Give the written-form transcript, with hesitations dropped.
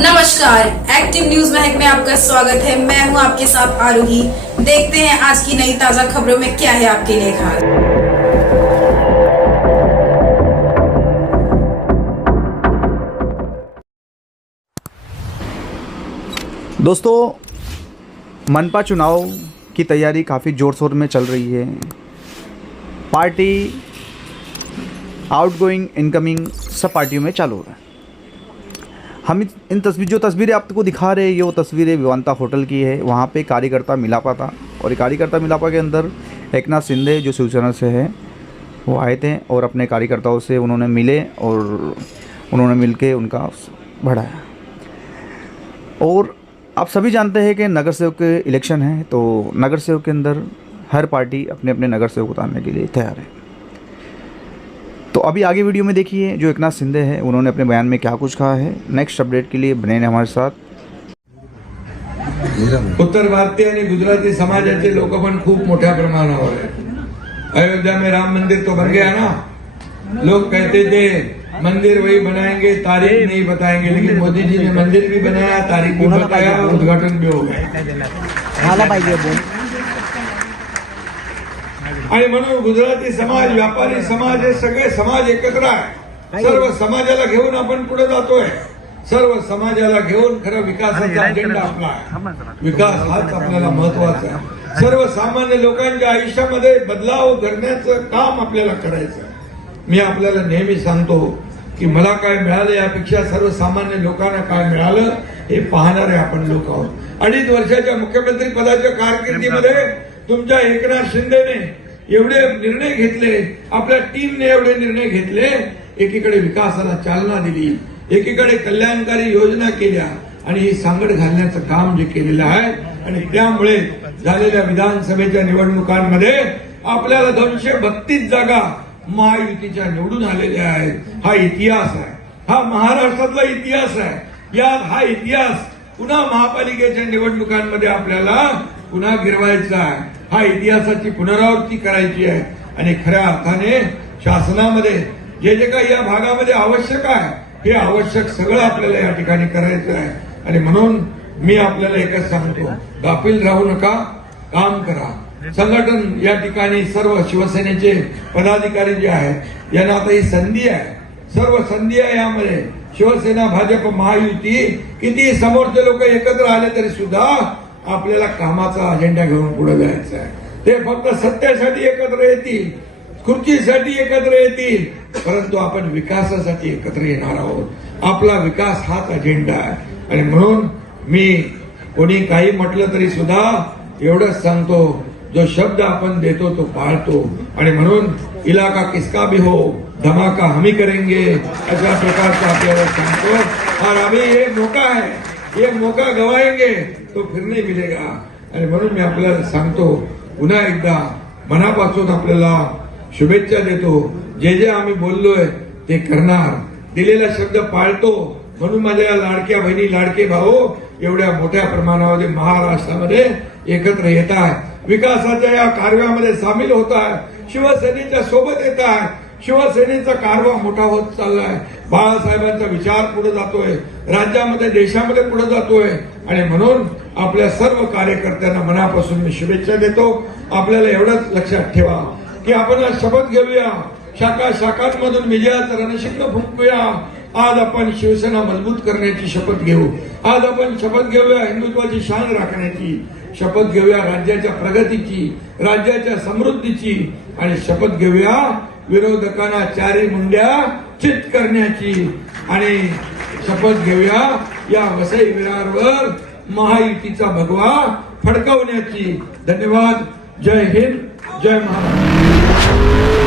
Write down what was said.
नमस्कार, active news Mahak में आपका स्वागत है। मैं हूं आपके साथ आरोही। देखते हैं आज की नई ताजा खबरों में क्या है आपके लिए खास। दोस्तों, मनपा चुनाव की तैयारी काफ़ी ज़ोर शोर में चल रही है। पार्टी आउटगोइंग इनकमिंग सब पार्टियों में चालू हो रहा है। हम इन तस्वीरें आपको दिखा रहे हैं, ये वो तस्वीरें विवांता होटल की है। वहाँ पे कार्यकर्ता मिलापा था और कार्यकर्ता मिलापा के अंदर एकनाथ शिंदे जो शिवसेना से है वो आए थे और अपने कार्यकर्ताओं से उन्होंने मिले और उन्होंने मिलके उनका बढ़ाया। और आप सभी जानते हैं कि नगर सेवक के इलेक्शन है, तो नगर सेवक के अंदर हर पार्टी अपने अपने नगर सेवक उतारने के लिए तैयार है। तो अभी आगे वीडियो में देखिए जो एकनाथ शिंदे हैं उन्होंने अपने बयान में क्या कुछ कहा है। नेक्स्ट अपडेट के लिए बने रहें हमारे साथ। उत्तर भारतीय आणि गुजराती समाजाचे लोक पण खूप मोठ्या प्रमाणावर आहे। अयोध्या में राम मंदिर तो बन गया ना। लोग कहते थे मंदिर वही बनाएंगे, तारीख नहीं बताएंगे, लेकिन मोदी जी ने मंदिर भी बनाया, तारीख भी बताया, उद्घाटन भी हो गया। आणि म्हणून गुजराती समाज, व्यापारी समाज, हे सगळे समाज एकत्र आहे। सर्व समाजाला घेऊन आपण पुढे जातोय। सर्व समाजाला घेऊन खरं विकासाचा अजेंडा आपला आहे। विकास हाच आपल्याला महत्वाचा आहे। सर्वसामान्य लोकांच्या आयुष्यामध्ये बदलाव करण्याचं काम आपल्याला करायचं आहे। मी आपल्याला नेहमी सांगतो की मला काय मिळालं यापेक्षा सर्वसामान्य लोकांना काय मिळालं हे पाहणारे आपण लोक आहोत। 2.5 वर्षाच्या मुख्यमंत्री पदाच्या कारकिर्दीमध्ये तुमच्या एकनाथ शिंदेने एवढे निर्णय घेतले, आपल्या टीमने एवढे निर्णय घेतले। एकीकडे विकासाला चालना दिली, एकीकडे कल्याणकारी योजना केल्या आणि ही सांगड घालण्याचं काम जे केलेलं आहे आणि त्यामुळे झालेल्या विधानसभेच्या निवडणुकांमध्ये आपल्याला 232 जागा महायुतीच्या निवडून आलेल्या आहेत। हा इतिहास आहे, हा महाराष्ट्रातला इतिहास आहे। यात हा इतिहास पुन्हा महापालिकेच्या निवडणुकांमध्ये आपल्याला पुन्हा गिरवायचा आहे। हा इतिहासाची पुनरावृत्ती करायची आहे आणि खऱ्या अर्थाने शासनामध्ये जे जे काही या भागामध्ये आवश्यक आहे हे आवश्यक सगळं आपल्याला या ठिकाणी करायचं आहे। आणि म्हणून मी आपल्याला एकच सांगतो, गाफील राहू नका, काम करा। संघटन या ठिकाणी सर्व शिवसेनेचे पदाधिकारी जे आहेत यांना आता ही संधी आहे, सर्व संधी आहे। यामध्ये शिवसेना, भाजप, महायुती किती समोरचे लोक एकत्र आले तरी सुद्धा आपल्याला कामाचा अजेंडा घेऊन पुढे जायचं आहे। ते फक्त सत्तेसाठी एकत्र येतील, खुर्चीसाठी एकत्र येतील, परंतु आपण विकासासाठी एकत्र येणार आहोत। आपला विकास हाच अजेंडा आहे। आणि म्हणून मी कोणी काही म्हटलं तरी सुद्धा एवढंच सांगतो, जो शब्द आपण देतो तो पाळतो। आणि म्हणून इलाका किसका भी हो, धमाका हम ही करेंगे, अशा प्रकारचं आपल्याला सांगतो। और अभी ये मौका है, ये मौका गवाएंगे तो फिर नहीं मिलेगा। आणि म्हणून मी आपल्याला सांगतो, पुन्हा एकदा मनापासून आपल्याला शुभेच्छा देतो। जे जे आम्ही बोललोय ते करणार, दिलेला शब्द पाळतो। म्हणून माझ्या लाडक्या बहिणी, लाडके भाऊ एवढ्या मोठ्या प्रमाणामध्ये महाराष्ट्रामध्ये एकत्र येत आहेत, विकासाच्या या कार्यामध्ये सामील होत आहेत, शिवसेनेच्या सोबत येत आहेत। शिवसेनेचा कारभार मोठा होत चाललाय, बाळासाहेबांचा विचार पुढे जातोय, राज्यामध्ये देशामध्ये पुढे जातोय। आणि म्हणून आपल्या सर्व कार्यकर्त्यांना मनापासून मी शुभेच्छा देतो। आपल्याला एवढंच लक्षात ठेवा की आपण आज शपथ घेऊया, शाखा शाखांमधून विजयाचं रणशिंग फुंकूया। आज आपण शिवसेना मजबूत करण्याची शपथ घेऊ। आज आपण शपथ घेऊया हिंदुत्वाची शान राखण्याची, शपथ घेऊया राज्याच्या प्रगतीची, राज्याच्या समृद्धीची, आणि शपथ घेऊया विरोधकांना चारी मुंड्या चित करण्याची, आणि शपथ घेऊया या वसई विरारवर महायुतीचा भगवा फडकवण्याची। धन्यवाद। जय हिंद, जय महाराष्ट्र।